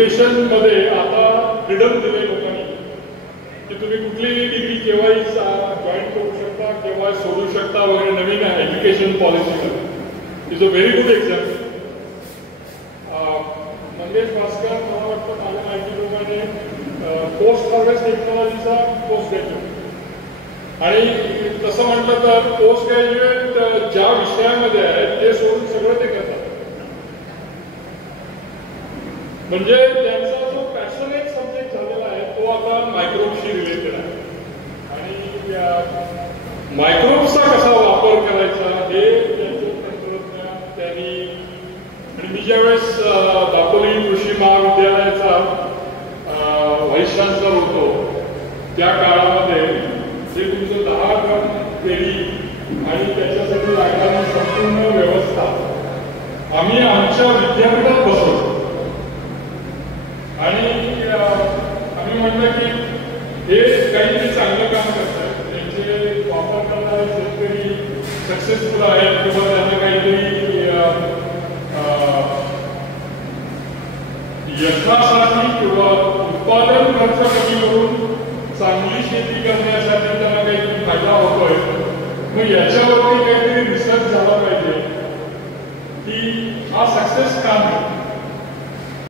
Education मध्ये आता freedom दिले लोकांनी की तुम्ही कुठलीही डिग्री केव्हाही जॉईन करू शकता, केव्हा सोडू शकता वगैरे. नवीन education policy is a very good example. Mangesh Bhaskar मला वाटतं माझ्या माहितीप्रमाणे पोस्ट हार्वेस्ट टेक्नॉलॉजीचा पोस्ट ग्रॅज्युएट, आणि तसं म्हटलं तर पोस्ट ग्रॅज्युएट ज्या विषयामध्ये आहेत ते सोडून सगळं ते करतात. म्हणजे त्यांचा जो पॅशनेट सब्जेक्ट झालेला आहे तो आता मायक्रोबशी रिलेटेड आहे, आणि मायक्रोबचा कसा वापर करायचा हे त्यांचं तंत्रज्ञान त्यांनी. आणि मी ज्यावेळेस दापोली कृषी महाविद्यालयाचा व्हाईस चान्सलर होतो त्या काळामध्ये जे तुमचं 10 टन केळी आणि त्याच्यासाठी लागणारी संपूर्ण व्यवस्था आम्ही आमच्या विद्यापीठात बसवतो. आणि आम्ही म्हटलं की हे काहीतरी चांगलं काम करतात, त्यांचे वापर करणारे शेतकरी सक्सेसफुल आहेत किंवा त्यांना काहीतरी यशासाठी किंवा उत्पादन खर्च कमी करून चांगली शेती करण्यासाठी त्यांना काहीतरी फायदा होतोय. मग याच्यावरती काहीतरी रिसर्च झाला पाहिजे की हा सक्सेस का नाही.